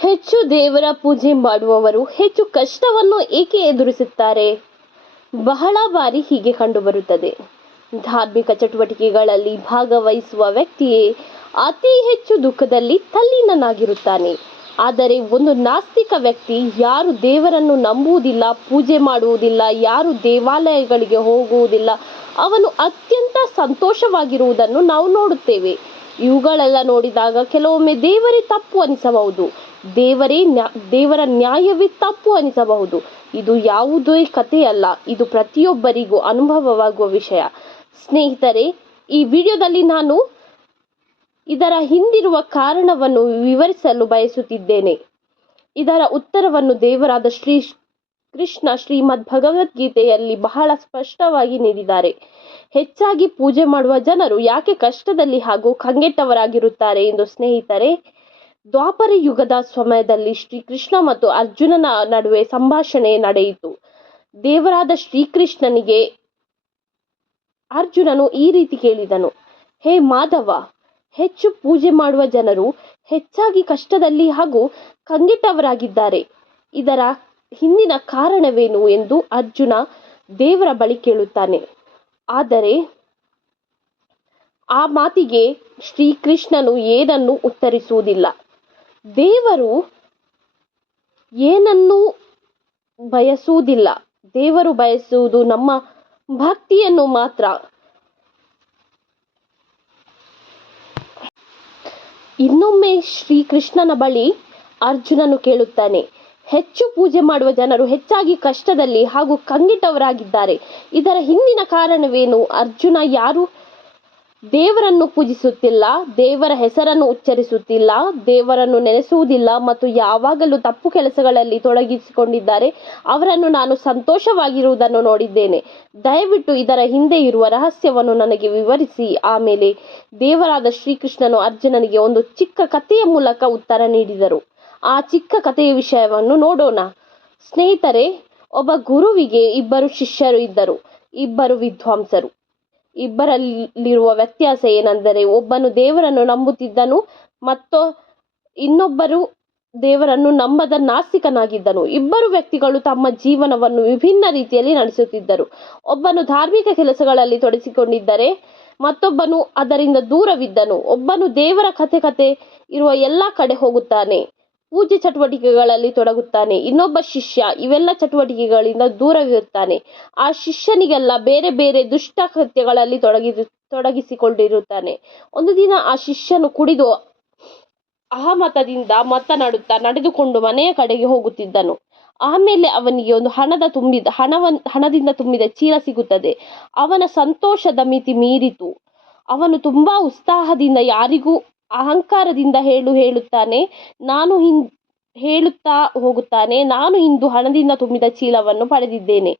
ಹೆಚ್ಚು ದೇವರ ಪೂಜೆ ಮಾಡುವವರು ಹೆಚ್ಚು ಕಷ್ಟವನ್ನು ಏಕೆ ಎದುರಿಸುತ್ತಾರೆ? ಬಹಳ ಬಾರಿ ಹೀಗೆ ಕಂಡುಬರುತ್ತದೆ. ಧಾರ್ಮಿಕ ಚಟುವಟಿಕೆಗಳಲ್ಲಿ ಭಾಗವಹಿಸುವ ವ್ಯಕ್ತಿಯೇ ಅತಿ ಹೆಚ್ಚು ದುಃಖದಲ್ಲಿ ತಲ್ಲೀನನಾಗಿರುತ್ತಾನೆ. ಆದರೆ ಒಂದು ನಾಸ್ತಿಕ ವ್ಯಕ್ತಿ, ಯಾರು ದೇವರನ್ನು ನಂಬುವುದಿಲ್ಲ, ಪೂಜೆ ಮಾಡುವುದಿಲ್ಲ, ಯಾರು ದೇವಾಲಯಗಳಿಗೆ ಹೋಗುವುದಿಲ್ಲ, ಅವನು ಅತ್ಯಂತ ಸಂತೋಷವಾಗಿರುವುದನ್ನು ನಾವು ನೋಡುತ್ತೇವೆ. ಇವುಗಳೆಲ್ಲ ನೋಡಿದಾಗ ಕೆಲವೊಮ್ಮೆ ದೇವರೇ ತಪ್ಪು ಅನಿಸಬಹುದು, ದೇವರ ನ್ಯಾಯವೇ ತಪ್ಪು ಅನಿಸಬಹುದು. ಇದು ಯಾವುದೇ ಕಥೆಯಲ್ಲ, ಇದು ಪ್ರತಿಯೊಬ್ಬರಿಗೂ ಅನುಭವವಾಗುವ ವಿಷಯ. ಸ್ನೇಹಿತರೆ, ಈ ವಿಡಿಯೋದಲ್ಲಿ ನಾನು ಇದರ ಹಿಂದಿರುವ ಕಾರಣವನ್ನು ವಿವರಿಸಲು ಬಯಸುತ್ತಿದ್ದೇನೆ. ಇದರ ಉತ್ತರವನ್ನು ದೇವರಾದ ಶ್ರೀ ಕೃಷ್ಣ ಶ್ರೀಮದ್ ಭಗವದ್ಗೀತೆಯಲ್ಲಿ ಬಹಳ ಸ್ಪಷ್ಟವಾಗಿ ನೀಡಿದ್ದಾರೆ. ಹೆಚ್ಚಾಗಿ ಪೂಜೆ ಮಾಡುವ ಜನರು ಯಾಕೆ ಕಷ್ಟದಲ್ಲಿ ಹಾಗೂ ಕಂಗೆಟ್ಟವರಾಗಿರುತ್ತಾರೆ ಎಂದು. ಸ್ನೇಹಿತರೆ, ದ್ವಾಪರ ಯುಗದ ಸಮಯದಲ್ಲಿ ಶ್ರೀಕೃಷ್ಣ ಮತ್ತು ಅರ್ಜುನನ ನಡುವೆ ಸಂಭಾಷಣೆ ನಡೆಯಿತು. ದೇವರಾದ ಶ್ರೀಕೃಷ್ಣನಿಗೆ ಅರ್ಜುನನು ಈ ರೀತಿ ಕೇಳಿದನು: ಹೇ ಮಾಧವ, ಹೆಚ್ಚು ಪೂಜೆ ಮಾಡುವ ಜನರು ಹೆಚ್ಚಾಗಿ ಕಷ್ಟದಲ್ಲಿ ಹಾಗೂ ಕಂಗೆಟ್ಟವರಾಗಿದ್ದಾರೆ. ಇದರ ಹಿಂದಿನ ಕಾರಣವೇನು ಎಂದು ಅರ್ಜುನ ದೇವರ ಬಳಿ ಕೇಳುತ್ತಾನೆ. ಆದರೆ ಆ ಮಾತಿಗೆ ಶ್ರೀಕೃಷ್ಣನು ಏನನ್ನು ಉತ್ತರಿಸುವುದಿಲ್ಲ. ದೇವರು ಏನನ್ನೂ ಬಯಸುವುದಿಲ್ಲ. ದೇವರು ಬಯಸುವುದು ನಮ್ಮ ಭಕ್ತಿಯನ್ನು ಮಾತ್ರ. ಇನ್ನೊಮ್ಮೆ ಶ್ರೀಕೃಷ್ಣನ ಬಳಿ ಅರ್ಜುನನು ಕೇಳುತ್ತಾನೆ: ಹೆಚ್ಚು ಪೂಜೆ ಮಾಡುವ ಜನರು ಹೆಚ್ಚಾಗಿ ಕಷ್ಟದಲ್ಲಿ ಹಾಗೂ ಕಂಗೆಟ್ಟವರಾಗಿದ್ದಾರೆ. ಇದರ ಹಿಂದಿನ ಕಾರಣವೇನು? ಅರ್ಜುನ ಯಾರು ದೇವರನ್ನು ಪೂಜಿಸುತ್ತಿಲ್ಲ, ದೇವರ ಹೆಸರನ್ನು ಉಚ್ಚರಿಸುತ್ತಿಲ್ಲ, ದೇವರನ್ನು ನೆನೆಸುವುದಿಲ್ಲ ಮತ್ತು ಯಾವಾಗಲೂ ತಪ್ಪು ಕೆಲಸಗಳಲ್ಲಿ ತೊಡಗಿಸಿಕೊಂಡಿದ್ದಾರೆ, ಅವರನ್ನು ನಾನು ಸಂತೋಷವಾಗಿರುವುದನ್ನು ನೋಡಿದ್ದೇನೆ. ದಯವಿಟ್ಟು ಇದರ ಹಿಂದೆ ಇರುವ ರಹಸ್ಯವನ್ನು ನನಗೆ ವಿವರಿಸಿ. ಆಮೇಲೆ ದೇವರಾದ ಶ್ರೀಕೃಷ್ಣನು ಅರ್ಜುನನಿಗೆ ಒಂದು ಚಿಕ್ಕ ಕಥೆಯ ಮೂಲಕ ಉತ್ತರ ನೀಡಿದರು. ಆ ಚಿಕ್ಕ ಕಥೆಯ ವಿಷಯವನ್ನು ನೋಡೋಣ. ಸ್ನೇಹಿತರೆ, ಒಬ್ಬ ಗುರುವಿಗೆ ಇಬ್ಬರು ಶಿಷ್ಯರು ಇದ್ದರು, ಇಬ್ಬರು ವಿದ್ವಾಂಸರು. ಇಬ್ಬರಲ್ಲಿರುವ ವ್ಯತ್ಯಾಸ ಏನೆಂದರೆ, ಒಬ್ಬನು ದೇವರನ್ನು ನಂಬುತ್ತಿದ್ದನು ಮತ್ತು ಇನ್ನೊಬ್ಬರು ದೇವರನ್ನು ನಂಬದ ನಾಸ್ತಿಕನಾಗಿದ್ದನು. ಇಬ್ಬರು ವ್ಯಕ್ತಿಗಳು ತಮ್ಮ ಜೀವನವನ್ನು ವಿಭಿನ್ನ ರೀತಿಯಲ್ಲಿ ನಡೆಸುತ್ತಿದ್ದರು. ಒಬ್ಬನು ಧಾರ್ಮಿಕ ಕೆಲಸಗಳಲ್ಲಿ ತೊಡಗಿಸಿಕೊಂಡಿದ್ದರೆ ಮತ್ತೊಬ್ಬನು ಅದರಿಂದ ದೂರವಿದ್ದನು. ಒಬ್ಬನು ದೇವರ ಕಥೆ ಇರುವ ಎಲ್ಲ ಕಡೆ ಹೋಗುತ್ತಾನೆ, ಪೂಜೆ ಚಟುವಟಿಕೆಗಳಲ್ಲಿ ತೊಡಗುತ್ತಾನೆ. ಇನ್ನೊಬ್ಬ ಶಿಷ್ಯ ಇವೆಲ್ಲ ಚಟುವಟಿಕೆಗಳಿಂದ ದೂರವಿರುತ್ತಾನೆ. ಆ ಶಿಷ್ಯನಿಗೆಲ್ಲ ಬೇರೆ ಬೇರೆ ದುಷ್ಟ ಕೃತ್ಯಗಳಲ್ಲಿ ತೊಡಗಿಸಿಕೊಂಡಿರುತ್ತಾನೆ. ಒಂದು ದಿನ ಆ ಶಿಷ್ಯನು ಕುಡಿದು ಅಹಮತದಿಂದ ಮಾತನಾಡುತ್ತಾ ನಡೆದುಕೊಂಡು ಮನೆಯ ಕಡೆಗೆ ಹೋಗುತ್ತಿದ್ದನು. ಆಮೇಲೆ ಅವನಿಗೆ ಒಂದು ಹಣದಿಂದ ತುಂಬಿದ ಚೀಲ ಸಿಗುತ್ತದೆ. ಅವನ ಸಂತೋಷದ ಮಿತಿ ಮೀರಿತು. ಅವನು ತುಂಬಾ ಉತ್ಸಾಹದಿಂದ ಯಾರಿಗೂ ಅಹಂಕಾರದಿಂದ ಹೇಳುತ್ತಾ ಹೋಗುತ್ತಾನೆ: ನಾನು ಇಂದು ಹಣದಿಂದ ತುಂಬಿದ ಚೀಲವನ್ನು ಪಡೆದಿದ್ದೇನೆ,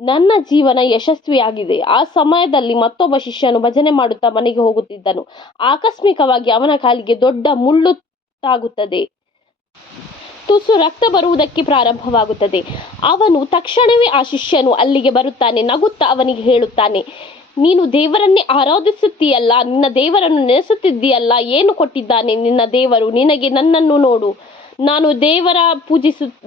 ನನ್ನ ಜೀವನ ಯಶಸ್ವಿಯಾಗಿದೆ. ಆ ಸಮಯದಲ್ಲಿ ಮತ್ತೊಬ್ಬ ಶಿಷ್ಯನು ಭಜನೆ ಮಾಡುತ್ತಾ ಮನೆಗೆ ಹೋಗುತ್ತಿದ್ದನು. ಆಕಸ್ಮಿಕವಾಗಿ ಅವನ ಕಾಲಿಗೆ ದೊಡ್ಡ ಮುಳ್ಳು ತಾಗುತ್ತದೆ. ತುಸು ರಕ್ತ ಬರುವುದಕ್ಕೆ ಪ್ರಾರಂಭವಾಗುತ್ತದೆ. ಅವನು ತಕ್ಷಣವೇ ಆ ಶಿಷ್ಯನು ಅಲ್ಲಿಗೆ ಬರುತ್ತಾನೆ. ನಗುತ್ತಾ ಅವನಿಗೆ ಹೇಳುತ್ತಾನೆ: ನೀನು ದೇವರನ್ನೇ ಆರಾಧಿಸುತ್ತೀಯಲ್ಲ, ನಿನ್ನ ದೇವರನ್ನು ನೆನೆಸುತ್ತಿದ್ದೀಯಲ್ಲ, ಏನು ಕೊಟ್ಟಿದ್ದಾನೆ ನಿನ್ನ ದೇವರು ನಿನಗೆ? ನನ್ನನ್ನು ನೋಡು, ನಾನು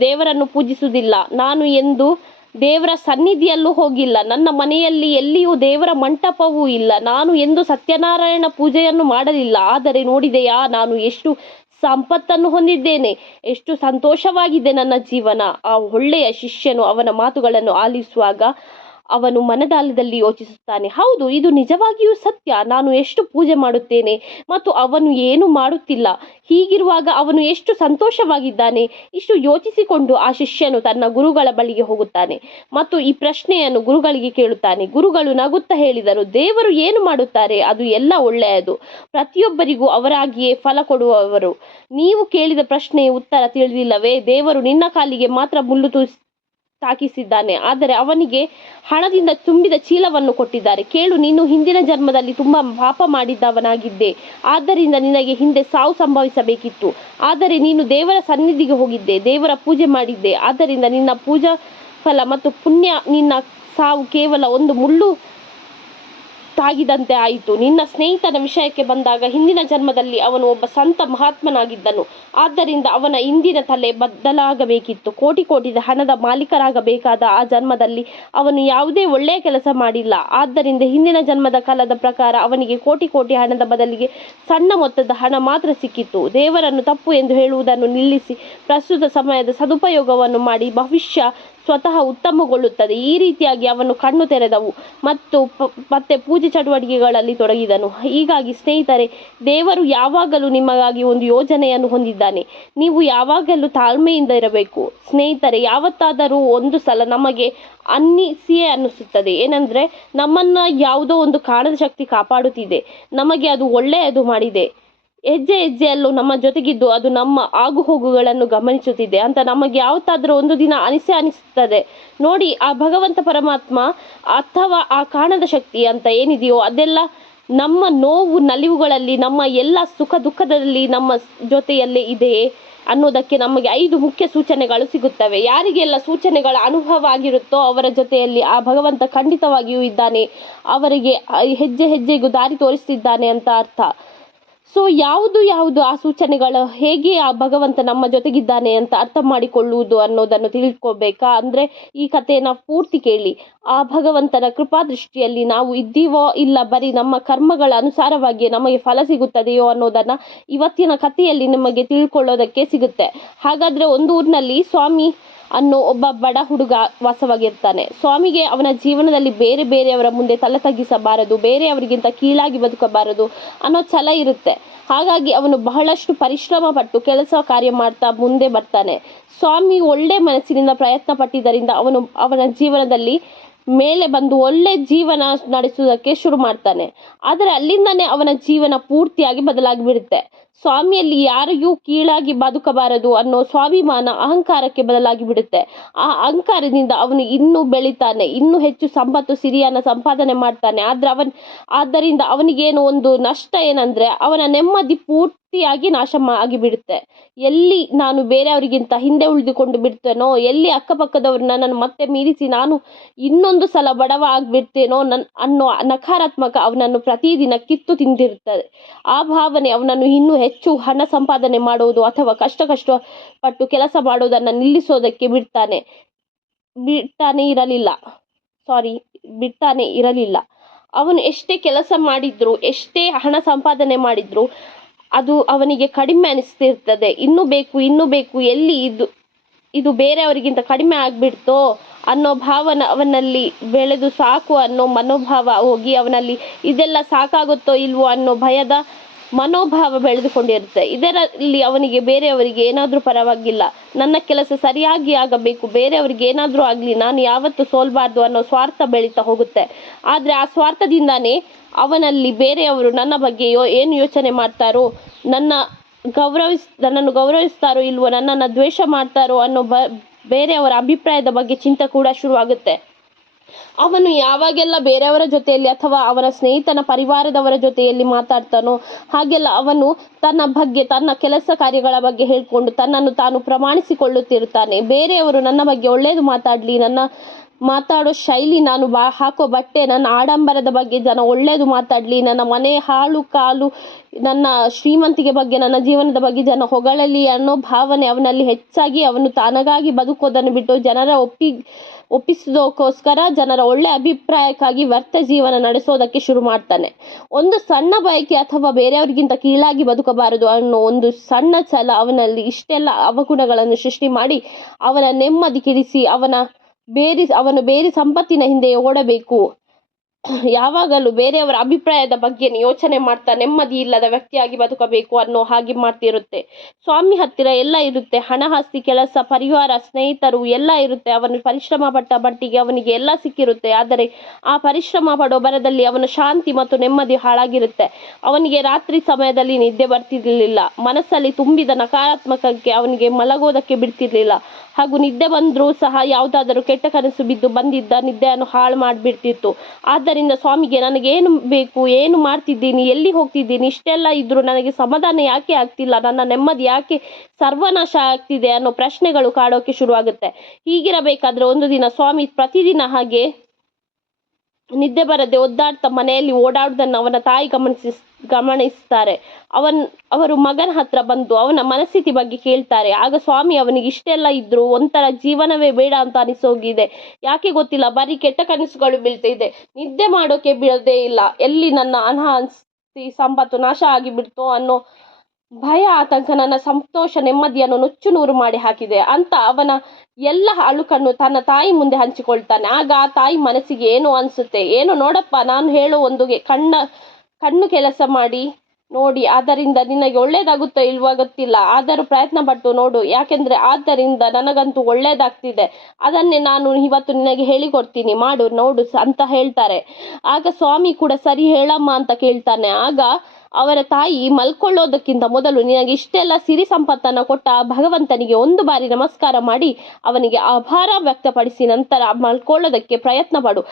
ದೇವರನ್ನು ಪೂಜಿಸುವುದಿಲ್ಲ. ನಾನು ಎಂದು ದೇವರ ಸನ್ನಿಧಿಯಲ್ಲೂ ಹೋಗಿಲ್ಲ. ನನ್ನ ಮನೆಯಲ್ಲಿ ಎಲ್ಲಿಯೂ ದೇವರ ಮಂಟಪವೂ ಇಲ್ಲ. ನಾನು ಎಂದು ಸತ್ಯನಾರಾಯಣ ಪೂಜೆಯನ್ನು ಮಾಡಲಿಲ್ಲ. ಆದರೆ ನೋಡಿದೆಯಾ, ನಾನು ಎಷ್ಟು ಸಂಪತ್ತನ್ನು ಹೊಂದಿದ್ದೇನೆ, ಎಷ್ಟು ಸಂತೋಷವಾಗಿದೆ ನನ್ನ ಜೀವನ. ಆ ಒಳ್ಳೆಯ ಶಿಷ್ಯನು ಅವನ ಮಾತುಗಳನ್ನು ಆಲಿಸುವಾಗ ಅವನು ಮನದಾಳದಲ್ಲಿ ಯೋಚಿಸುತ್ತಾನೆ: ಹೌದು, ಇದು ನಿಜವಾಗಿಯೂ ಸತ್ಯ. ನಾನು ಎಷ್ಟು ಪೂಜೆ ಮಾಡುತ್ತೇನೆ ಮತ್ತು ಅವನು ಏನು ಮಾಡುತ್ತಿಲ್ಲ. ಹೀಗಿರುವಾಗ ಅವನು ಎಷ್ಟು ಸಂತೋಷವಾಗಿದ್ದಾನೆ. ಇಷ್ಟು ಯೋಚಿಸಿಕೊಂಡು ಆ ಶಿಷ್ಯನು ತನ್ನ ಗುರುಗಳ ಬಳಿಗೆ ಹೋಗುತ್ತಾನೆ ಮತ್ತು ಈ ಪ್ರಶ್ನೆಯನ್ನು ಗುರುಗಳಿಗೆ ಕೇಳುತ್ತಾನೆ. ಗುರುಗಳು ನಗುತ್ತಾ ಹೇಳಿದರು: ದೇವರು ಏನು ಮಾಡುತ್ತಾರೆ ಅದು ಎಲ್ಲ ಒಳ್ಳೆಯದು, ಪ್ರತಿಯೊಬ್ಬರಿಗೂ ಅವರಾಗಿಯೇ ಫಲ ಕೊಡುವವರು. ನೀವು ಕೇಳಿದ ಪ್ರಶ್ನೆಯ ಉತ್ತರ ತಿಳಿದಿಲ್ಲವೇ? ದೇವರು ನಿನ್ನ ಕಾಲಿಗೆ ಮಾತ್ರ ಮುಳ್ಳು ತಾಕಿಸಿದ್ದಾನೆ, ಆದರೆ ಅವನಿಗೆ ಹಣದಿಂದ ತುಂಬಿದ ಚೀಲವನ್ನು ಕೊಟ್ಟಿದ್ದಾರೆ. ಕೇಳು, ನೀನು ಹಿಂದಿನ ಜನ್ಮದಲ್ಲಿ ತುಂಬಾ ಪಾಪ ಮಾಡಿದವನಾಗಿದ್ದೆ, ಆದ್ದರಿಂದ ನಿನಗೆ ಹಿಂದೆ ಸಾವು ಸಂಭವಿಸಬೇಕಿತ್ತು. ಆದರೆ ನೀನು ದೇವರ ಸನ್ನಿಧಿಗೆ ಹೋಗಿದ್ದೆ, ದೇವರ ಪೂಜೆ ಮಾಡಿದ್ದೆ, ಆದ್ದರಿಂದ ನಿನ್ನ ಪೂಜಾ ಫಲ ಮತ್ತು ಪುಣ್ಯ, ನಿನ್ನ ಸಾವು ಕೇವಲ ಒಂದು ಮುಳ್ಳು ತಾಗಿದಂತೆ ಆಯಿತು. ನಿನ್ನ ಸ್ನೇಹಿತನ ವಿಷಯಕ್ಕೆ ಬಂದಾಗ ಹಿಂದಿನ ಜನ್ಮದಲ್ಲಿ ಅವನು ಒಬ್ಬ ಸಂತ ಮಹಾತ್ಮನಾಗಿದ್ದನು. ಆದ್ದರಿಂದ ಅವನ ಇಂದಿನ ತಲೆ ಬದಲಾಗಬೇಕಿತ್ತು. ಕೋಟಿ ಕೋಟಿ ಹಣದ ಮಾಲೀಕರಾಗಬೇಕಾದ ಆ ಜನ್ಮದಲ್ಲಿ ಅವನು ಯಾವುದೇ ಒಳ್ಳೆಯ ಕೆಲಸ ಮಾಡಿಲ್ಲ. ಆದ್ದರಿಂದ ಹಿಂದಿನ ಜನ್ಮದ ಕಾಲದ ಪ್ರಕಾರ ಅವನಿಗೆ ಕೋಟಿ ಕೋಟಿ ಹಣದ ಬದಲಿಗೆ ಸಣ್ಣ ಮೊತ್ತದ ಹಣ ಮಾತ್ರ ಸಿಕ್ಕಿತ್ತು. ದೇವರನ್ನು ತಪ್ಪು ಎಂದು ಹೇಳುವುದನ್ನು ನಿಲ್ಲಿಸಿ ಪ್ರಸ್ತುತ ಸಮಯದ ಸದುಪಯೋಗವನ್ನು ಮಾಡಿ ಭವಿಷ್ಯ ಸ್ವತಃ ಉತ್ತಮಗೊಳ್ಳುತ್ತದೆ. ಈ ರೀತಿಯಾಗಿ ಅವನು ಕಣ್ಣು ತೆರೆದವು ಮತ್ತು ಮತ್ತೆ ಪೂಜೆ ಚಟುವಟಿಕೆಗಳಲ್ಲಿ ತೊಡಗಿದನು. ಹೀಗಾಗಿ ಸ್ನೇಹಿತರೆ, ದೇವರು ಯಾವಾಗಲೂ ನಿಮಗಾಗಿ ಒಂದು ಯೋಜನೆಯನ್ನು ಹೊಂದಿದ್ದಾನೆ. ನೀವು ಯಾವಾಗಲೂ ತಾಳ್ಮೆಯಿಂದ ಇರಬೇಕು. ಸ್ನೇಹಿತರೆ, ಯಾವತ್ತಾದರೂ ಒಂದು ಸಲ ನಮಗೆ ಅನ್ನಿಸುತ್ತದೆ ಏನಂದ್ರೆ, ನಮ್ಮನ್ನ ಯಾವುದೋ ಒಂದು ಕಾಣದ ಶಕ್ತಿ ಕಾಪಾಡುತ್ತಿದೆ, ನಮಗೆ ಅದು ಒಳ್ಳೆಯದು ಮಾಡಿದೆ, ಹೆಜ್ಜೆ ಹೆಜ್ಜೆಯಲ್ಲೂ ನಮ್ಮ ಜೊತೆಗಿದ್ದು ಅದು ನಮ್ಮ ಆಗು ಹೋಗುಗಳನ್ನು ಗಮನಿಸುತ್ತಿದೆ ಅಂತ ನಮಗೆ ಯಾವತ್ತಾದರೂ ಒಂದು ದಿನ ಅನಿಸುತ್ತದೆ ನೋಡಿ. ಆ ಭಗವಂತ ಪರಮಾತ್ಮ ಅಥವಾ ಆ ಕಾಣದ ಶಕ್ತಿ ಅಂತ ಏನಿದೆಯೋ ಅದೆಲ್ಲ ನಮ್ಮ ನೋವು ನಲಿವುಗಳಲ್ಲಿ, ನಮ್ಮ ಎಲ್ಲ ಸುಖ ದುಃಖದಲ್ಲಿ ನಮ್ಮ ಜೊತೆಯಲ್ಲೇ ಇದೆಯೇ ಅನ್ನೋದಕ್ಕೆ ನಮಗೆ 5 ಮುಖ್ಯ ಸೂಚನೆಗಳು ಸಿಗುತ್ತವೆ. ಯಾರಿಗೆಲ್ಲ ಸೂಚನೆಗಳ ಅನುಭವ ಆಗಿರುತ್ತೋ ಅವರ ಜೊತೆಯಲ್ಲಿ ಆ ಭಗವಂತ ಖಂಡಿತವಾಗಿಯೂ ಇದ್ದಾನೆ, ಅವರಿಗೆ ಹೆಜ್ಜೆ ಹೆಜ್ಜೆಗೂ ದಾರಿ ತೋರಿಸ್ತಿದ್ದಾನೆ ಅಂತ ಅರ್ಥ. ಸೊ ಯಾವುದು ಆ ಸೂಚನೆಗಳು, ಹೇಗೆ ಆ ಭಗವಂತ ನಮ್ಮ ಜೊತೆಗಿದ್ದಾನೆ ಅಂತ ಅರ್ಥ ಮಾಡಿಕೊಳ್ಳುವುದು ಅನ್ನೋದನ್ನು ತಿಳ್ಕೊಬೇಕಾ ಅಂದರೆ ಈ ಕಥೆಯನ್ನು ಪೂರ್ತಿ ಕೇಳಿ. ಆ ಭಗವಂತನ ಕೃಪಾ ದೃಷ್ಟಿಯಲ್ಲಿ ನಾವು ಇದ್ದೀವೋ ಇಲ್ಲ ಬರೀ ನಮ್ಮ ಕರ್ಮಗಳ ಅನುಸಾರವಾಗಿ ನಮಗೆ ಫಲ ಸಿಗುತ್ತದೆಯೋ ಅನ್ನೋದನ್ನು ಇವತ್ತಿನ ಕಥೆಯಲ್ಲಿ ನಿಮಗೆ ತಿಳ್ಕೊಳ್ಳೋದಕ್ಕೆ ಸಿಗುತ್ತೆ. ಹಾಗಾದರೆ ಒಂದು ಊರಿನಲ್ಲಿ ಸ್ವಾಮಿ ಅನ್ನೋ ಒಬ್ಬ ಬಡ ಹುಡುಗ ವಾಸವಾಗಿರ್ತಾನೆ. ಸ್ವಾಮಿಗೆ ಅವನ ಜೀವನದಲ್ಲಿ ಬೇರೆಯವರ ಮುಂದೆ ತಲೆ ತಗ್ಗಿಸಬಾರದು, ಬೇರೆಯವರಿಗಿಂತ ಕೀಳಾಗಿ ಬದುಕಬಾರದು ಅನ್ನೋ ಛಲ ಇರುತ್ತೆ. ಹಾಗಾಗಿ ಅವನು ಬಹಳಷ್ಟು ಪರಿಶ್ರಮ ಪಟ್ಟು ಕೆಲಸ ಕಾರ್ಯ ಮಾಡ್ತಾ ಮುಂದೆ ಬರ್ತಾನೆ. ಸ್ವಾಮಿ ಒಳ್ಳೆ ಮನಸ್ಸಿನಿಂದ ಪ್ರಯತ್ನ ಪಟ್ಟಿದ್ದರಿಂದ ಅವನ ಜೀವನದಲ್ಲಿ ಮೇಲೆ ಬಂದು ಒಳ್ಳೆ ಜೀವನ ನಡೆಸುವುದಕ್ಕೆ ಶುರು ಮಾಡ್ತಾನೆ. ಆದರೆ ಅಲ್ಲಿಂದನೇ ಅವನ ಜೀವನ ಪೂರ್ತಿಯಾಗಿ ಬದಲಾಗಿ ಬಿಡುತ್ತೆ. ಸ್ವಾಮಿಯಲ್ಲಿ ಯಾರಿಗೂ ಕೀಳಾಗಿ ಬದುಕಬಾರದು ಅನ್ನೋ ಸ್ವಾಭಿಮಾನ ಅಹಂಕಾರಕ್ಕೆ ಬದಲಾಗಿ ಬಿಡುತ್ತೆ. ಆ ಅಹಂಕಾರದಿಂದ ಅವನು ಇನ್ನೂ ಬೆಳಿತಾನೆ, ಇನ್ನೂ ಹೆಚ್ಚು ಸಂಪತ್ತು ಸಿರಿಯನ್ನು ಸಂಪಾದನೆ ಮಾಡ್ತಾನೆ. ಆದ್ದರಿಂದ ಅವನಿಗೇನು ಒಂದು ನಷ್ಟ ಏನಂದ್ರೆ ಅವನ ನೆಮ್ಮದಿ ಪೂರ್ತಿಯಾಗಿ ನಾಶ ಆಗಿಬಿಡುತ್ತೆ. ಎಲ್ಲಿ ನಾನು ಬೇರೆಯವರಿಗಿಂತ ಹಿಂದೆ ಉಳಿದುಕೊಂಡು ಬಿಡ್ತೇನೋ, ಎಲ್ಲಿ ಅಕ್ಕಪಕ್ಕದವ್ರು ನನ್ನನ್ನು ಮತ್ತೆ ಮೀರಿಸಿ ನಾನು ಇನ್ನೊಂದು ಸಲ ಬಡವ ಆಗ್ಬಿಡ್ತೇನೋ ಅನ್ನೋ ನಕಾರಾತ್ಮಕ ಅವನನ್ನು ಪ್ರತಿದಿನ ಕಿತ್ತು ತಿಂದಿರುತ್ತದೆ. ಆ ಭಾವನೆ ಅವನನ್ನು ಇನ್ನೂ ಹೆಚ್ಚು ಹಣ ಸಂಪಾದನೆ ಮಾಡುವುದು ಅಥವಾ ಕಷ್ಟಪಟ್ಟು ಕೆಲಸ ಮಾಡೋದನ್ನು ನಿಲ್ಲಿಸೋದಕ್ಕೆ ಬಿಡ್ತಾನೆ ಇರಲಿಲ್ಲ. ಅವನು ಎಷ್ಟೇ ಕೆಲಸ ಮಾಡಿದ್ರು, ಎಷ್ಟೇ ಹಣ ಸಂಪಾದನೆ ಮಾಡಿದ್ರು ಅದು ಅವನಿಗೆ ಕಡಿಮೆ ಅನಿಸ್ತಿರ್ತದೆ. ಇನ್ನೂ ಬೇಕು, ಎಲ್ಲಿ ಇದು ಬೇರೆಯವರಿಗಿಂತ ಕಡಿಮೆ ಆಗ್ಬಿಡ್ತೋ ಅನ್ನೋ ಭಾವನೆ ಅವನಲ್ಲಿ ಬೆಳೆದು ಸಾಕು ಅನ್ನೋ ಮನೋಭಾವ ಹೋಗಿ ಅವನಲ್ಲಿ ಇದೆಲ್ಲ ಸಾಕಾಗುತ್ತೋ ಇಲ್ವೋ ಅನ್ನೋ ಭಯದ ಮನೋಭಾವ ಬೆಳೆದುಕೊಂಡಿರುತ್ತೆ. ಇದರಲ್ಲಿ ಅವನಿಗೆ ಬೇರೆಯವರಿಗೆ ಏನಾದರೂ ಪರವಾಗಿಲ್ಲ, ನನ್ನ ಕೆಲಸ ಸರಿಯಾಗಿ ಆಗಬೇಕು, ಬೇರೆಯವರಿಗೆ ಏನಾದರೂ ಆಗಲಿ, ನಾನು ಯಾವತ್ತೂ ಸೋಲ್ಬಾರ್ದು ಅನ್ನೋ ಸ್ವಾರ್ಥ ಬೆಳೀತಾ ಹೋಗುತ್ತೆ. ಆದರೆ ಆ ಸ್ವಾರ್ಥದಿಂದಾನೇ ಅವನಲ್ಲಿ ಬೇರೆಯವರು ನನ್ನ ಬಗ್ಗೆ ಏನು ಯೋಚನೆ ಮಾಡ್ತಾರೋ, ನನ್ನನ್ನು ಗೌರವಿಸ್ತಾರೋ ಇಲ್ವೋ, ನನ್ನನ್ನು ದ್ವೇಷ ಮಾಡ್ತಾರೋ ಅನ್ನೋ ಬೇರೆಯವರ ಅಭಿಪ್ರಾಯದ ಬಗ್ಗೆ ಚಿಂತೆ ಕೂಡ ಶುರುವಾಗುತ್ತೆ. ಅವನು ಯಾವಾಗೆಲ್ಲ ಬೇರೆಯವರ ಜೊತೆಯಲ್ಲಿ ಅಥವಾ ಅವನ ಸ್ನೇಹಿತನ ಪರಿವಾರದವರ ಜೊತೆಯಲ್ಲಿ ಮಾತಾಡ್ತಾನೋ ಹಾಗೆಲ್ಲ ಅವನು ತನ್ನ ಬಗ್ಗೆ, ತನ್ನ ಕೆಲಸ ಕಾರ್ಯಗಳ ಬಗ್ಗೆ ಹೇಳ್ಕೊಂಡು ತನ್ನನ್ನು ತಾನು ಪ್ರಮಾಣಿಸಿಕೊಳ್ಳುತ್ತಿರುತ್ತಾನೆ. ಬೇರೆಯವರು ನನ್ನ ಬಗ್ಗೆ ಒಳ್ಳೆಯದು ಮಾತಾಡಲಿ, ನನ್ನ ಮಾತಾಡೋ ಶೈಲಿ, ನಾನು ಹಾಕೋ ಬಟ್ಟೆ, ನನ್ನ ಆಡಂಬರದ ಬಗ್ಗೆ ಜನ ಒಳ್ಳೆಯದು ಮಾತಾಡಲಿ, ನನ್ನ ಮನೆ ಹಾಳು ಕಾಲು, ನನ್ನ ಶ್ರೀಮಂತಿಗೆ ಬಗ್ಗೆ, ನನ್ನ ಜೀವನದ ಬಗ್ಗೆ ಜನ ಹೊಗಳಲಿ ಅನ್ನೋ ಭಾವನೆ ಅವನಲ್ಲಿ ಹೆಚ್ಚಾಗಿ ಅವನು ತನಗಾಗಿ ಬದುಕೋದನ್ನು ಬಿಟ್ಟು ಜನರ ಒಪ್ಪಿಸೋದಕ್ಕೋಸ್ಕರ, ಜನರ ಒಳ್ಳೆ ಅಭಿಪ್ರಾಯಕ್ಕಾಗಿ ವ್ಯರ್ಥ ಜೀವನ ನಡೆಸೋದಕ್ಕೆ ಶುರು ಮಾಡ್ತಾನೆ. ಒಂದು ಸಣ್ಣ ಬಯಕೆ ಅಥವಾ ಬೇರೆಯವರಿಗಿಂತ ಕೀಳಾಗಿ ಬದುಕಬಾರದು ಅನ್ನೋ ಒಂದು ಸಣ್ಣ ಛಲ ಅವನಲ್ಲಿ ಇಷ್ಟೆಲ್ಲ ಅವಗುಣಗಳನ್ನು ಸೃಷ್ಟಿ ಮಾಡಿ ಅವನ ನೆಮ್ಮದಿ ಕೆಡಿಸಿ ಅವನು ಬೇರೆ ಸಂಪತ್ತಿನ ಹಿಂದೆ ಓಡಬೇಕು. ಯಾವಾಗಲೂ ಬೇರೆಯವರ ಅಭಿಪ್ರಾಯದ ಬಗ್ಗೆ ಯೋಚನೆ ಮಾಡ್ತಾ ನೆಮ್ಮದಿ ಇಲ್ಲದ ವ್ಯಕ್ತಿಯಾಗಿ ಬದುಕಬೇಕು ಅನ್ನೋ ಹಾಗೆ ಮಾಡ್ತಿರುತ್ತೆ. ಸ್ವಾಮಿ ಹತ್ತಿರ ಎಲ್ಲ ಇರುತ್ತೆ, ಹಣ ಆಸ್ತಿ ಕೆಲಸ ಪರಿವಾರ ಸ್ನೇಹಿತರು ಎಲ್ಲ ಇರುತ್ತೆ. ಅವನು ಪರಿಶ್ರಮ ಪಟ್ಟ ಮಟ್ಟಿಗೆ ಅವನಿಗೆ ಎಲ್ಲ ಸಿಕ್ಕಿರುತ್ತೆ. ಆದರೆ ಆ ಪರಿಶ್ರಮ ಪಡೋ ಬರದಲ್ಲಿ ಅವನ ಶಾಂತಿ ಮತ್ತು ನೆಮ್ಮದಿ ಹಾಳಾಗಿರುತ್ತೆ. ಅವನಿಗೆ ರಾತ್ರಿ ಸಮಯದಲ್ಲಿ ನಿದ್ದೆ ಬರ್ತಿರ್ಲಿಲ್ಲ, ಮನಸ್ಸಲ್ಲಿ ತುಂಬಿದ ನಕಾರಾತ್ಮಕಕ್ಕೆ ಅವನಿಗೆ ಮಲಗೋದಕ್ಕೆ ಬಿಡ್ತಿರ್ಲಿಲ್ಲ. ಹಾಗೂ ನಿದ್ದೆ ಬಂದರೂ ಸಹ ಯಾವುದಾದರೂ ಕೆಟ್ಟ ಕನಸು ಬಿದ್ದು ಬಂದಿದ್ದ ನಿದ್ದೆಯನ್ನು ಹಾಳು ಮಾಡಿಬಿಡ್ತಿತ್ತು. ಆದ್ದರಿಂದ ಸ್ವಾಮಿಗೆ ನನಗೇನು ಬೇಕು, ಏನು ಮಾಡ್ತಿದ್ದೀನಿ, ಎಲ್ಲಿ ಹೋಗ್ತಿದ್ದೀನಿ, ಇಷ್ಟೆಲ್ಲ ಇದ್ರೂ ನನಗೆ ಸಮಾಧಾನ ಯಾಕೆ ಆಗ್ತಿಲ್ಲ, ನನ್ನ ನೆಮ್ಮದಿ ಯಾಕೆ ಸರ್ವನಾಶ ಆಗ್ತಿದೆ ಅನ್ನೋ ಪ್ರಶ್ನೆಗಳು ಕಾಡೋಕೆ ಶುರುವಾಗುತ್ತೆ. ಹೀಗಿರಬೇಕಾದ್ರೆ ಒಂದು ದಿನ ಸ್ವಾಮಿ ಪ್ರತಿದಿನ ಹಾಗೆ ನಿದ್ದೆ ಬರದೆ ಒದ್ದಾಡ್ತಾ ಮನೆಯಲ್ಲಿ ಓಡಾಡುವುದನ್ನು ಅವನ ತಾಯಿ ಗಮನಿಸ್ತಾರೆ. ಅವರು ಮಗನ ಹತ್ರ ಬಂದು ಅವನ ಮನಸ್ಥಿತಿ ಬಗ್ಗೆ ಕೇಳ್ತಾರೆ. ಆಗ ಸ್ವಾಮಿ ಅವನಿಗೆ ಇಷ್ಟೆಲ್ಲ ಇದ್ರು ಒಂಥರ ಜೀವನವೇ ಬೇಡ ಅಂತ ಅನಿಸೋಗಿದೆ. ಯಾಕೆ ಗೊತ್ತಿಲ್ಲ, ಬರೀ ಕೆಟ್ಟ ಕನಸುಗಳು ಬೀಳ್ತಿದೆ, ನಿದ್ದೆ ಮಾಡೋಕೆ ಬಿಡೋದೇ ಇಲ್ಲ, ಎಲ್ಲಿ ನನ್ನ ಆಸ್ತಿ ಸಂಪತ್ತು ನಾಶ ಆಗಿಬಿಡ್ತೋ ಅನ್ನೋ ಭಯ ಆತಂಕ ನನ್ನ ಸಂತೋಷ ನೆಮ್ಮದಿಯನ್ನು ನುಚ್ಚು ನೂರು ಮಾಡಿ ಹಾಕಿದೆ ಅಂತ ಅವನ ಎಲ್ಲ ಅಳುಕನ್ನು ತನ್ನ ತಾಯಿ ಮುಂದೆ ಹಂಚಿಕೊಳ್ತಾನೆ. ಆಗ ಆ ತಾಯಿ ಮನಸ್ಸಿಗೆ ಏನು ಅನ್ಸುತ್ತೆ, ಏನು ನೋಡಪ್ಪ, ನಾನು ಹೇಳೋ ಒಂದು ಕಣ್ಣು ಕೆಲಸ ಮಾಡಿ ನೋಡಿ, ಆದ್ದರಿಂದ ನಿನಗೆ ಒಳ್ಳೇದಾಗುತ್ತೋ ಇಲ್ವಾ ಗೊತ್ತಿಲ್ಲ, ಆದರೂ ಪ್ರಯತ್ನ ಪಟ್ಟು ನೋಡು, ಯಾಕೆಂದ್ರೆ ಆದ್ದರಿಂದ ನನಗಂತೂ ಒಳ್ಳೇದಾಗ್ತಿದೆ, ಅದನ್ನೇ ನಾನು ಇವತ್ತು ನಿನಗೆ ಹೇಳಿಕೊಡ್ತೀನಿ, ಮಾಡು ನೋಡು ಅಂತ ಹೇಳ್ತಾರೆ. ಆಗ ಸ್ವಾಮಿ ಕೂಡ ಸರಿ ಹೇಳಮ್ಮ ಅಂತ ಕೇಳ್ತಾನೆ. ಆಗ ಅವರ ತಾಯಿ ಮಲ್ಕೊಳ್ಳೋದಕ್ಕಿಂತ ಮೊದಲು ನಿನಗೆ ಇಷ್ಟೆಲ್ಲ ಸಿರಿ ಸಂಪತ್ತನ್ನು ಕೊಟ್ಟ ಭಗವಂತನಿಗೆ ಒಂದು ಬಾರಿ ನಮಸ್ಕಾರ ಮಾಡಿ ಅವನಿಗೆ ಆಭಾರ ವ್ಯಕ್ತಪಡಿಸಿ ನಂತರ ಮಲ್ಕೊಳ್ಳೋದಕ್ಕೆ ಪ್ರಯತ್ನ ಪಡು.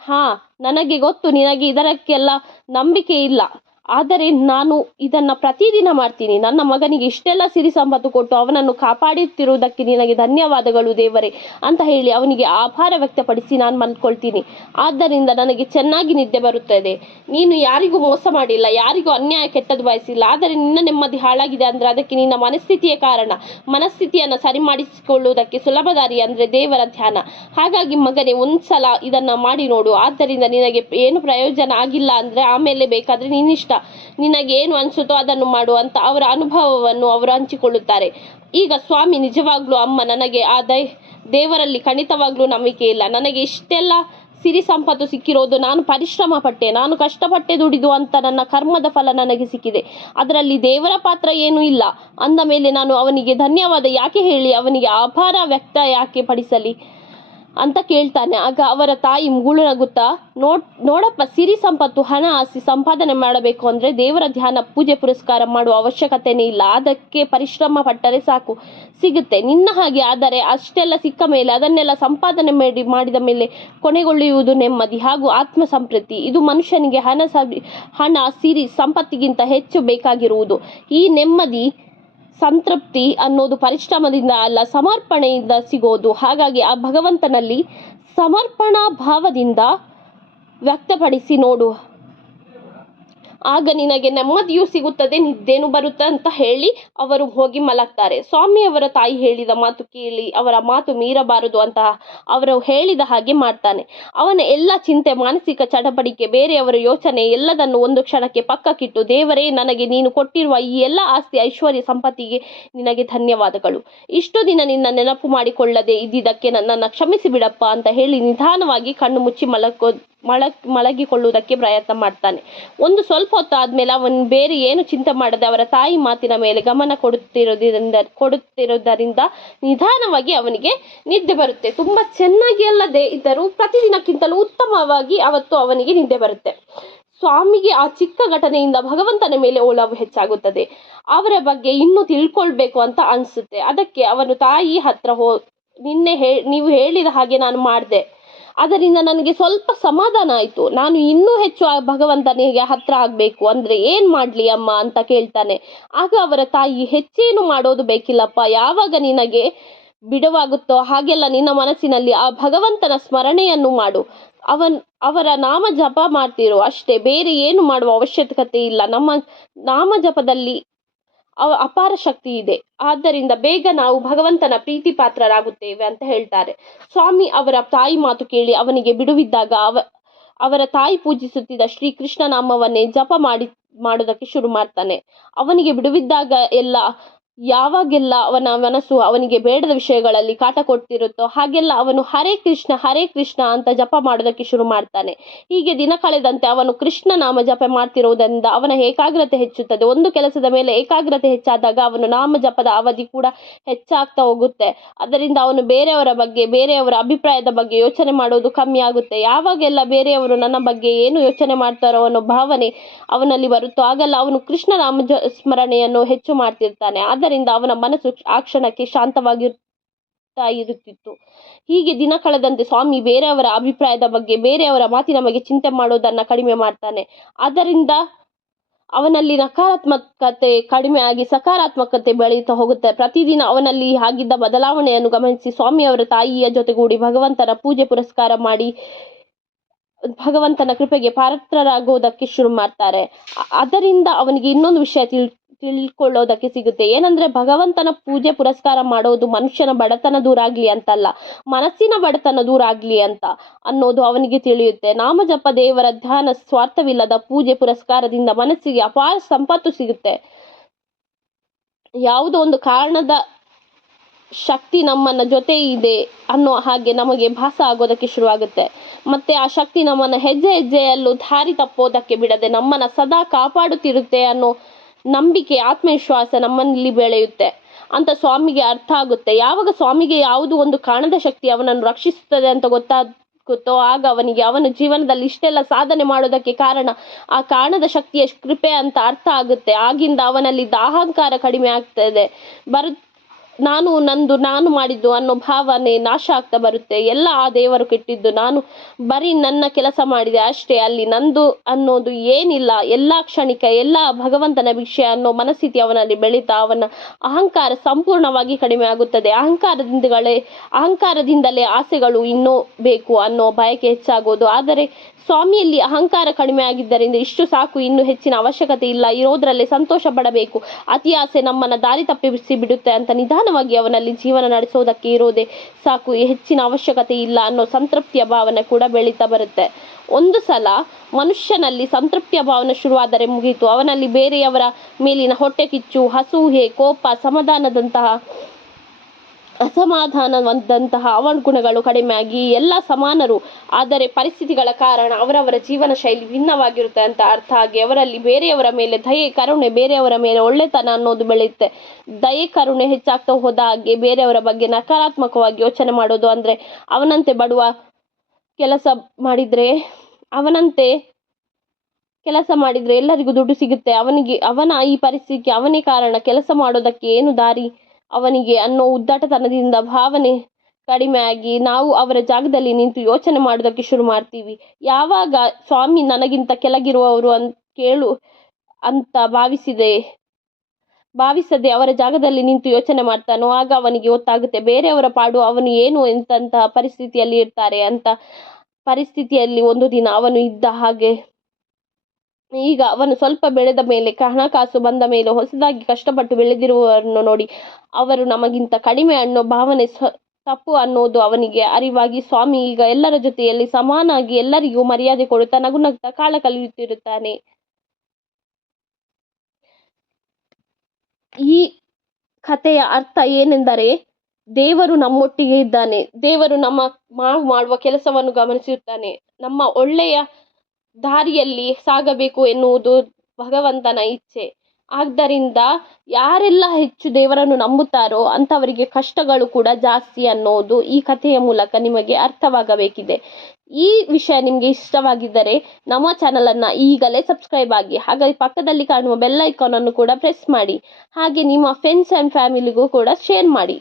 ಹಾ, ನನಗೆ ಗೊತ್ತು ನಿನಗೆ ಇದಕ್ಕೆಲ್ಲ ನಂಬಿಕೆ ಇಲ್ಲ, ಆದರೆ ನಾನು ಇದನ್ನ ಪ್ರತಿದಿನ ಮಾಡ್ತೀನಿ. ನನ್ನ ಮಗನಿಗೆ ಇಷ್ಟೆಲ್ಲ ಸಿರಿ ಸಂಪತ್ತು ಕೊಟ್ಟು ಅವನನ್ನು ಕಾಪಾಡುತ್ತಿರುವುದಕ್ಕೆ ನಿನಗೆ ಧನ್ಯವಾದಗಳು ದೇವರೇ ಅಂತ ಹೇಳಿ ಅವನಿಗೆ ಆಭಾರ ವ್ಯಕ್ತಪಡಿಸಿ ನಾನು ಮಲ್ಕೊಳ್ತೀನಿ. ಆದ್ದರಿಂದ ನನಗೆ ಚೆನ್ನಾಗಿ ನಿದ್ದೆ ಬರುತ್ತದೆ. ನೀನು ಯಾರಿಗೂ ಮೋಸ ಮಾಡಿಲ್ಲ, ಯಾರಿಗೂ ಅನ್ಯಾಯ ಕೆಟ್ಟದ್ದು ಬಯಸಿಲ್ಲ, ಆದರೆ ನಿನ್ನ ನೆಮ್ಮದಿ ಹಾಳಾಗಿದೆ ಅಂದ್ರೆ ಅದಕ್ಕೆ ನಿನ್ನ ಮನಸ್ಥಿತಿಯೇ ಕಾರಣ. ಮನಸ್ಥಿತಿಯನ್ನು ಸರಿ ಮಾಡಿಸಿಕೊಳ್ಳುವುದಕ್ಕೆ ಸುಲಭ ದಾರಿ ಅಂದ್ರೆ ದೇವರ ಧ್ಯಾನ. ಹಾಗಾಗಿ ಮಗನೇ, ಒಂದ್ಸಲ ಇದನ್ನ ಮಾಡಿ ನೋಡು. ಆದ್ದರಿಂದ ನಿನಗೆ ಏನು ಪ್ರಯೋಜನ ಆಗಿಲ್ಲ ಅಂದ್ರೆ ಆಮೇಲೆ ಬೇಕಾದ್ರೆ ನಿನ್ನಿಷ್ಟ, ನಿನಗೆ ಏನು ಅನ್ಸುತ್ತೋ ಅದನ್ನು ಮಾಡು ಅಂತ ಅವರ ಅನುಭವವನ್ನು ಅವರು ಹಂಚಿಕೊಳ್ಳುತ್ತಾರೆ. ಈಗ ಸ್ವಾಮಿ, ನಿಜವಾಗ್ಲೂ ಅಮ್ಮ, ನನಗೆ ಆ ದೇವರಲ್ಲಿ ಖಂಡಿತವಾಗ್ಲೂ ನಂಬಿಕೆ ಇಲ್ಲ. ನನಗೆ ಇಷ್ಟೆಲ್ಲ ಸಿರಿ ಸಂಪತ್ತು ಸಿಕ್ಕಿರೋದು ನಾನು ಪರಿಶ್ರಮ ಪಟ್ಟೆ, ನಾನು ಕಷ್ಟಪಟ್ಟೆ ದುಡಿದು ಅಂತ ನನ್ನ ಕರ್ಮದ ಫಲ ನನಗೆ ಸಿಕ್ಕಿದೆ. ಅದರಲ್ಲಿ ದೇವರ ಪಾತ್ರ ಏನೂ ಇಲ್ಲ ಅಂದ ಮೇಲೆ ನಾನು ಅವನಿಗೆ ಧನ್ಯವಾದ ಯಾಕೆ ಹೇಳಿ, ಅವನಿಗೆ ಆಭಾರ ವ್ಯಕ್ತ ಯಾಕೆ ಪಡಿಸಲಿ ಅಂತ ಕೇಳ್ತಾನೆ. ಆಗ ಅವರ ತಾಯಿ ಮುಗುಳು ನಗುತ್ತಾ, ನೋಡಪ್ಪ, ಸಿರಿ ಸಂಪತ್ತು ಹಣ ಆಸ್ತಿ ಸಂಪಾದನೆ ಮಾಡಬೇಕು ಅಂದ್ರೆ ದೇವರ ಧ್ಯಾನ ಪೂಜೆ ಪುರಸ್ಕಾರ ಮಾಡುವ ಅವಶ್ಯಕತೆನೇ ಇಲ್ಲ, ಅದಕ್ಕೆ ಪರಿಶ್ರಮ ಪಟ್ಟರೆ ಸಾಕು, ಸಿಗುತ್ತೆ. ನಿನ್ನ ಹಾಗೆ ಆದರೆ ಅಷ್ಟೆಲ್ಲ ಸಿಕ್ಕ ಮೇಲೆ ಅದನ್ನೆಲ್ಲ ಸಂಪಾದನೆ ಮಾಡಿದ ಮೇಲೆ ಕೊನೆಗೊಳ್ಳುವುದು ನೆಮ್ಮದಿ ಹಾಗೂ ಆತ್ಮ ಸಂತೃಪ್ತಿ. ಇದು ಮನುಷ್ಯನಿಗೆ ಹಣ ಸಿರಿ ಸಂಪತ್ತಿಗಿಂತ ಹೆಚ್ಚು ಬೇಕಾಗಿರುವುದು. ಈ ನೆಮ್ಮದಿ ಸಂತೃಪ್ತಿ ಅನ್ನೋದು ಪರಿಶ್ರಮದಿಂದ ಅಲ್ಲ, ಸಮರ್ಪಣೆಯಿಂದ ಸಿಗೋದು. ಹಾಗಾಗಿ ಆ ಭಗವಂತನಲ್ಲಿ ಸಮರ್ಪಣಾ ಭಾವದಿಂದ ವ್ಯಕ್ತಪಡಿಸಿ ನೋಡು, ಆಗ ನಿನಗೆ ನೆಮ್ಮದಿಯೂ ಸಿಗುತ್ತದೆ, ನಿದ್ದೇನು ಬರುತ್ತೆ ಅಂತ ಹೇಳಿ ಅವರು ಹೋಗಿ ಮಲಗ್ತಾರೆ. ಸ್ವಾಮಿಯವರ ತಾಯಿ ಹೇಳಿದ ಮಾತು ಕೇಳಿ ಅವರ ಮಾತು ಮೀರಬಾರದು ಅಂತ ಅವರು ಹೇಳಿದ ಹಾಗೆ ಮಾಡ್ತಾನೆ. ಅವನ ಎಲ್ಲ ಚಿಂತೆ, ಮಾನಸಿಕ ಚಟಪಟಿಕೆ, ಬೇರೆಯವರ ಯೋಚನೆ ಎಲ್ಲದನ್ನು ಒಂದು ಕ್ಷಣಕ್ಕೆ ಪಕ್ಕಕ್ಕಿಟ್ಟು, ದೇವರೇ, ನನಗೆ ನೀನು ಕೊಟ್ಟಿರುವ ಈ ಎಲ್ಲ ಆಸ್ತಿ ಐಶ್ವರ್ಯ ಸಂಪತ್ತಿಗೆ ನಿನಗೆ ಧನ್ಯವಾದಗಳು, ಇಷ್ಟು ದಿನ ನಿನ್ನ ನೆನಪು ಮಾಡಿಕೊಳ್ಳದೆ ಇದ್ದಿದ್ದಕ್ಕೆ ನನ್ನನ್ನು ಕ್ಷಮಿಸಿ ಬಿಡಪ್ಪ ಅಂತ ಹೇಳಿ ನಿಧಾನವಾಗಿ ಕಣ್ಣು ಮುಚ್ಚಿ ಮಲಗಿಕೊಳ್ಳುವುದಕ್ಕೆ ಪ್ರಯತ್ನ ಮಾಡ್ತಾನೆ. ಒಂದು ಸ್ವಲ್ಪ ಹೊತ್ತು ಆದ್ಮೇಲೆ ಅವನು ಬೇರೆ ಏನು ಚಿಂತೆ ಮಾಡದೆ ಅವರ ತಾಯಿ ಮಾತಿನ ಮೇಲೆ ಗಮನ ಕೊಡುತ್ತಿರುವುದರಿಂದ ನಿಧಾನವಾಗಿ ಅವನಿಗೆ ನಿದ್ದೆ ಬರುತ್ತೆ. ತುಂಬಾ ಚೆನ್ನಾಗಿ ಅಲ್ಲದೆ ಇದ್ದರೂ ಪ್ರತಿದಿನಕ್ಕಿಂತಲೂ ಉತ್ತಮವಾಗಿ ಅವತ್ತು ಅವನಿಗೆ ನಿದ್ದೆ ಬರುತ್ತೆ. ಸ್ವಾಮಿಗೆ ಆ ಚಿಕ್ಕ ಘಟನೆಯಿಂದ ಭಗವಂತನ ಮೇಲೆ ಒಲವು ಹೆಚ್ಚಾಗುತ್ತದೆ. ಅವರ ಬಗ್ಗೆ ಇನ್ನೂ ತಿಳ್ಕೊಳ್ಬೇಕು ಅಂತ ಅನ್ಸುತ್ತೆ. ಅದಕ್ಕೆ ಅವನು ತಾಯಿ ಹತ್ರ ನೀವು ಹೇಳಿದ ಹಾಗೆ ನಾನು ಮಾಡಿದೆ, ಅದರಿಂದ ನನಗೆ ಸ್ವಲ್ಪ ಸಮಾಧಾನ ಆಯಿತು. ನಾನು ಇನ್ನೂ ಹೆಚ್ಚು ಆ ಭಗವಂತನಿಗೆ ಹತ್ರ ಆಗಬೇಕು ಅಂದರೆ ಏನು ಮಾಡಲಿ ಅಮ್ಮ ಅಂತ ಕೇಳ್ತಾನೆ. ಆಗ ಅವರ ತಾಯಿ, ಹೆಚ್ಚೇನು ಮಾಡೋದು ಬೇಕಿಲ್ಲಪ್ಪ, ಯಾವಾಗ ನಿನಗೆ ಬಿಡುವಾಗುತ್ತೋ ಹಾಗೆಲ್ಲ ನಿನ್ನ ಮನಸ್ಸಿನಲ್ಲಿ ಆ ಭಗವಂತನ ಸ್ಮರಣೆಯನ್ನು ಮಾಡು, ಅವರ ನಾಮ ಜಪ ಮಾಡ್ತಿರೋ ಅಷ್ಟೇ, ಬೇರೆ ಏನು ಮಾಡುವ ಅವಶ್ಯಕತೆ ಇಲ್ಲ. ನಮ್ಮ ನಾಮ ಜಪದಲ್ಲಿ ಅಪಾರ ಶಕ್ತಿ ಇದೆ, ಆದ್ದರಿಂದ ಬೇಗ ನಾವು ಭಗವಂತನ ಪ್ರೀತಿ ಪಾತ್ರರಾಗುತ್ತೇವೆ ಅಂತ ಹೇಳ್ತಾರೆ. ಸ್ವಾಮಿ ಅವರ ತಾಯಿ ಮಾತು ಕೇಳಿ ಅವನಿಗೆ ಬಿಡುವಿದ್ದಾಗ ಅವರ ತಾಯಿ ಪೂಜಿಸುತ್ತಿದ್ದ ಶ್ರೀಕೃಷ್ಣ ನಾಮವನ್ನೇ ಜಪ ಮಾಡೋದಕ್ಕೆ ಶುರು ಮಾಡ್ತಾನೆ. ಅವನಿಗೆ ಬಿಡುವಿದ್ದಾಗ ಯಾವಾಗೆಲ್ಲ ಅವನ ಮನಸ್ಸು ಅವನಿಗೆ ಬೇಡದ ವಿಷಯಗಳಲ್ಲಿ ಕಾಟ ಕೊಡ್ತಿರುತ್ತೋ ಹಾಗೆಲ್ಲ ಅವನು ಹರೇ ಕೃಷ್ಣ ಅಂತ ಜಪ ಮಾಡೋದಕ್ಕೆ ಶುರು ಮಾಡ್ತಾನೆ. ಹೀಗೆ ದಿನ ಕಳೆದಂತೆ ಅವನು ಕೃಷ್ಣ ನಾಮ ಜಪ ಮಾಡ್ತಿರುವುದರಿಂದ ಅವನ ಏಕಾಗ್ರತೆ ಹೆಚ್ಚುತ್ತದೆ. ಒಂದು ಕೆಲಸದ ಮೇಲೆ ಏಕಾಗ್ರತೆ ಹೆಚ್ಚಾದಾಗ ಅವನು ನಾಮ ಜಪದ ಅವಧಿ ಕೂಡ ಹೆಚ್ಚಾಗ್ತಾ ಹೋಗುತ್ತೆ. ಅದರಿಂದ ಅವನು ಬೇರೆಯವರ ಅಭಿಪ್ರಾಯದ ಬಗ್ಗೆ ಯೋಚನೆ ಮಾಡೋದು ಕಮ್ಮಿ ಆಗುತ್ತೆ. ಯಾವಾಗೆಲ್ಲ ಬೇರೆಯವರು ನನ್ನ ಬಗ್ಗೆ ಏನು ಯೋಚನೆ ಮಾಡ್ತಾರೋ ಅನ್ನೋ ಭಾವನೆ ಅವನಲ್ಲಿ ಬರುತ್ತೋ ಆಗೆಲ್ಲ ಅವನು ಕೃಷ್ಣ ನಾಮ ಸ್ಮರಣೆಯನ್ನು ಹೆಚ್ಚು ಮಾಡ್ತಿರ್ತಾನೆ. ಆದ್ದರಿಂದ ಅವನ ಮನಸ್ಸು ಆ ಕ್ಷಣಕ್ಕೆ ಶಾಂತವಾಗಿರ್ತಾ ಇರುತ್ತಿತ್ತು. ಹೀಗೆ ದಿನ ಕಳೆದಂತೆ ಸ್ವಾಮಿ ಬೇರೆಯವರ ಅಭಿಪ್ರಾಯದ ಬಗ್ಗೆ, ಬೇರೆಯವರ ಮಾತಿನ ಬಗ್ಗೆ ಚಿಂತೆ ಮಾಡೋದನ್ನ ಕಡಿಮೆ ಮಾಡ್ತಾನೆ. ಆದ್ದರಿಂದ ಅವನಲ್ಲಿ ನಕಾರಾತ್ಮಕತೆ ಕಡಿಮೆ ಆಗಿ ಸಕಾರಾತ್ಮಕತೆ ಬೆಳೆಯುತ್ತಾ ಹೋಗುತ್ತೆ. ಪ್ರತಿದಿನ ಅವನಲ್ಲಿ ಆಗಿದ್ದ ಬದಲಾವಣೆಯನ್ನು ಗಮನಿಸಿ ಸ್ವಾಮಿ ಅವರ ತಾಯಿಯ ಜೊತೆಗೂಡಿ ಭಗವಂತನ ಪೂಜೆ ಪುರಸ್ಕಾರ ಮಾಡಿ ಭಗವಂತನ ಕೃಪೆಗೆ ಪಾತ್ರರಾಗೋದಕ್ಕೆ ಶುರು ಮಾಡ್ತಾರೆ. ಅದರಿಂದ ಅವನಿಗೆ ಇನ್ನೊಂದು ವಿಷಯ ತಿಳ್ಕೊಳ್ಳೋದಕ್ಕೆ ಸಿಗುತ್ತೆ. ಏನಂದ್ರೆ ಭಗವಂತನ ಪೂಜೆ ಪುರಸ್ಕಾರ ಮಾಡೋದು ಮನುಷ್ಯನ ಬಡತನ ದೂರ ಆಗ್ಲಿ ಅಂತಲ್ಲ, ಮನಸ್ಸಿನ ಬಡತನ ದೂರ ಆಗ್ಲಿ ಅಂತ ಅನ್ನೋದು ಅವನಿಗೆ ತಿಳಿಯುತ್ತೆ. ನಾಮಜಪ, ದೇವರ ಧ್ಯಾನ, ಸ್ವಾರ್ಥವಿಲ್ಲದ ಪೂಜೆ ಪುರಸ್ಕಾರದಿಂದ ಮನಸ್ಸಿಗೆ ಅಪಾರ ಸಂಪತ್ತು ಸಿಗುತ್ತೆ. ಯಾವುದೋ ಒಂದು ಕಾರಣದ ಶಕ್ತಿ ನಮ್ಮನ್ನ ಜೊತೆ ಇದೆ ಅನ್ನೋ ಹಾಗೆ ನಮಗೆ ಭಾಸ ಆಗೋದಕ್ಕೆ ಶುರುವಾಗುತ್ತೆ. ಮತ್ತೆ ಆ ಶಕ್ತಿ ನಮ್ಮನ್ನ ಹೆಜ್ಜೆ ಹೆಜ್ಜೆಯಲ್ಲೂ ದಾರಿ ತಪ್ಪೋದಕ್ಕೆ ಬಿಡದೆ ನಮ್ಮನ್ನ ಸದಾ ಕಾಪಾಡುತ್ತಿರುತ್ತೆ ಅನ್ನೋ ನಂಬಿಕೆ, ಆತ್ಮವಿಶ್ವಾಸ ನಮ್ಮಲ್ಲಿ ಬೆಳೆಯುತ್ತೆ ಅಂತ ಸ್ವಾಮಿಗೆ ಅರ್ಥ ಆಗುತ್ತೆ. ಯಾವಾಗ ಸ್ವಾಮಿಗೆ ಯಾವುದು ಒಂದು ಕಾಣದ ಶಕ್ತಿ ಅವನನ್ನು ರಕ್ಷಿಸುತ್ತದೆ ಅಂತ ಗೊತ್ತೋ ಆಗ ಅವನಿಗೆ ಅವನ ಜೀವನದಲ್ಲಿ ಇಷ್ಟೆಲ್ಲ ಸಾಧನೆ ಮಾಡೋದಕ್ಕೆ ಕಾರಣ ಆ ಕಾಣದ ಶಕ್ತಿಯ ಕೃಪೆ ಅಂತ ಅರ್ಥ ಆಗುತ್ತೆ. ಆಗಿಂದ ಅವನಲ್ಲಿದ್ದ ಅಹಂಕಾರ ಕಡಿಮೆ ಆಗ್ತದೆ. ನಾನು ಮಾಡಿದ್ದು ಅನ್ನೋ ಭಾವನೆ ನಾಶ ಆಗ್ತಾ ಬರುತ್ತೆ. ಎಲ್ಲ ಆ ದೇವರು ಕೆಟ್ಟಿದ್ದು, ನಾನು ಬರೀ ನನ್ನ ಕೆಲಸ ಮಾಡಿದೆ ಅಷ್ಟೇ, ಅಲ್ಲಿ ನಂದು ಅನ್ನೋದು ಏನಿಲ್ಲ, ಎಲ್ಲ ಕ್ಷಣಿಕ, ಎಲ್ಲ ಭಗವಂತನ ಭಿಕ್ಷೆ ಅನ್ನೋ ಮನಸ್ಥಿತಿ ಅವನಲ್ಲಿ ಬೆಳೀತಾ ಅವನ ಅಹಂಕಾರ ಸಂಪೂರ್ಣವಾಗಿ ಕಡಿಮೆ ಆಗುತ್ತದೆ. ಅಹಂಕಾರದಿಂದಲೇ ಆಸೆಗಳು ಇನ್ನೂ ಬೇಕು ಅನ್ನೋ ಬಯಕೆ ಹೆಚ್ಚಾಗೋದು. ಆದರೆ ಸ್ವಾಮಿಯಲ್ಲಿ ಅಹಂಕಾರ ಕಡಿಮೆ ಆಗಿದ್ದರಿಂದ ಇಷ್ಟು ಸಾಕು, ಇನ್ನು ಹೆಚ್ಚಿನ ಅವಶ್ಯಕತೆ ಇಲ್ಲ, ಇರೋದ್ರಲ್ಲೇ ಸಂತೋಷ ಪಡಬೇಕು, ಅತಿ ಆಸೆ ನಮ್ಮನ್ನ ದಾರಿ ತಪ್ಪಿಸಿ ಬಿಡುತ್ತೆ ಅಂತ ನಿಧಾನವಾಗಿ ಅವನಲ್ಲಿ ಜೀವನ ನಡೆಸೋದಕ್ಕೆ ಇರೋದೇ ಸಾಕು, ಹೆಚ್ಚಿನ ಅವಶ್ಯಕತೆ ಇಲ್ಲ ಅನ್ನೋ ಸಂತೃಪ್ತಿಯ ಭಾವನೆ ಕೂಡ ಬೆಳೀತಾ ಬರುತ್ತೆ. ಒಂದು ಸಲ ಮನುಷ್ಯನಲ್ಲಿ ಸಂತೃಪ್ತಿಯ ಭಾವನೆ ಶುರುವಾದರೆ ಮುಗೀತು. ಅವನಲ್ಲಿ ಬೇರೆಯವರ ಮೇಲಿನ ಹೊಟ್ಟೆ ಕಿಚ್ಚು, ಅಸೂಯೆ, ಕೋಪ, ಅಸಮಾಧಾನವಂತಹ ಅವಗುಣಗಳು ಕಡಿಮೆಯಾಗಿ ಎಲ್ಲ ಸಮಾನರು. ಆದರೆ ಪರಿಸ್ಥಿತಿಗಳ ಕಾರಣ ಅವರವರ ಜೀವನ ಶೈಲಿ ಭಿನ್ನವಾಗಿರುತ್ತೆ ಅಂತ ಅರ್ಥ ಆಗಿ ಅವರಲ್ಲಿ ಬೇರೆಯವರ ಮೇಲೆ ದಯೆ, ಕರುಣೆ, ಬೇರೆಯವರ ಮೇಲೆ ಒಳ್ಳೆತನ ಅನ್ನೋದು ಬೆಳೆಯುತ್ತೆ. ದಯೆ, ಕರುಣೆ ಹೆಚ್ಚಾಗ್ತಾ ಹೋದ ಹಾಗೆ ಬೇರೆಯವರ ಬಗ್ಗೆ ನಕಾರಾತ್ಮಕವಾಗಿ ಯೋಚನೆ ಮಾಡೋದು. ಅಂದ್ರೆ ಅವನಂತೆ ಕೆಲಸ ಮಾಡಿದ್ರೆ ಎಲ್ಲರಿಗೂ ದುಡ್ಡು ಸಿಗುತ್ತೆ, ಅವನ ಈ ಪರಿಸ್ಥಿತಿಗೆ ಅವನೇ ಕಾರಣ, ಕೆಲಸ ಮಾಡೋದಕ್ಕೆ ಏನು ದಾರಿ ಅವನಿಗೆ ಅನ್ನೋ ಉದ್ದಟತನದಿಂದ ಭಾವನೆ ಕಡಿಮೆ ಆಗಿ ನಾವು ಅವರ ಜಾಗದಲ್ಲಿ ನಿಂತು ಯೋಚನೆ ಮಾಡೋದಕ್ಕೆ ಶುರು ಮಾಡ್ತೀವಿ. ಯಾವಾಗ ಸ್ವಾಮಿ ನನಗಿಂತ ಕೆಳಗಿರುವವರು ಅಂತ ಭಾವಿಸದೆ ಅವರ ಜಾಗದಲ್ಲಿ ನಿಂತು ಯೋಚನೆ ಮಾಡ್ತಾನೋ ಆಗ ಅವನಿಗೆ ಗೊತ್ತಾಗುತ್ತೆ ಬೇರೆಯವರ ಪಾಡು ಅವನು ಏನು ಎಂತಹ ಪರಿಸ್ಥಿತಿಯಲ್ಲಿ ಇರ್ತಾರೆ ಅಂತ. ಪರಿಸ್ಥಿತಿಯಲ್ಲಿ ಒಂದು ದಿನ ಅವನು ಇದ್ದ ಹಾಗೆ ಈಗ ಅವನು ಸ್ವಲ್ಪ ಬೆಳೆದ ಮೇಲೆ, ಹಣಕಾಸು ಬಂದ ಮೇಲೆ, ಹೊಸದಾಗಿ ಕಷ್ಟಪಟ್ಟು ಬೆಳೆದಿರುವವರನ್ನು ನೋಡಿ ಅವರು ನಮಗಿಂತ ಕಡಿಮೆ ಅನ್ನೋ ಭಾವನೆ ತಪ್ಪು ಅನ್ನೋದು ಅವನಿಗೆ ಅರಿವಾಗಿ ಸ್ವಾಮಿ ಈಗ ಎಲ್ಲರ ಜೊತೆಯಲ್ಲಿ ಸಮಾನಾಗಿ ಎಲ್ಲರಿಗೂ ಮರ್ಯಾದೆ ಕೊಡುತ್ತಾ ನಗುನಗ್ತಾ ಕಾಲ ಕಳೆಯುತ್ತಿರುತ್ತಾನೆ. ಈ ಕಥೆಯ ಅರ್ಥ ಏನೆಂದರೆ, ದೇವರು ನಮ್ಮೊಟ್ಟಿಗೆ ಇದ್ದಾನೆ, ದೇವರು ನಾವು ಮಾಡುವ ಕೆಲಸವನ್ನು ಗಮನಿಸುತ್ತಾನೆ, ನಮ್ಮ ಒಳ್ಳೆಯ ದಾರಿಯಲ್ಲಿ ಸಾಗಬೇಕು ಎನ್ನುವುದು ಭಗವಂತನ ಇಚ್ಛೆ. ಆದ್ದರಿಂದ ಯಾರೆಲ್ಲ ಹೆಚ್ಚು ದೇವರನ್ನು ನಂಬುತ್ತಾರೋ ಅಂಥವರಿಗೆ ಕಷ್ಟಗಳು ಕೂಡ ಜಾಸ್ತಿ ಅನ್ನೋದು ಈ ಕಥೆಯ ಮೂಲಕ ನಿಮಗೆ ಅರ್ಥವಾಗಬೇಕಿದೆ. ಈ ವಿಷಯ ನಿಮಗೆ ಇಷ್ಟವಾಗಿದ್ದರೆ ನಮ್ಮ ಚಾನಲನ್ನು ಈಗಲೇ ಸಬ್ಸ್ಕ್ರೈಬ್ ಆಗಿ, ಹಾಗಾಗಿ ಪಕ್ಕದಲ್ಲಿ ಕಾಣುವ ಬೆಲ್ ಐಕಾನ್ ಅನ್ನು ಕೂಡ ಪ್ರೆಸ್ ಮಾಡಿ, ಹಾಗೆ ನಿಮ್ಮ ಫ್ರೆಂಡ್ಸ್ ಆ್ಯಂಡ್ ಫ್ಯಾಮಿಲಿಗೂ ಕೂಡ ಶೇರ್ ಮಾಡಿ.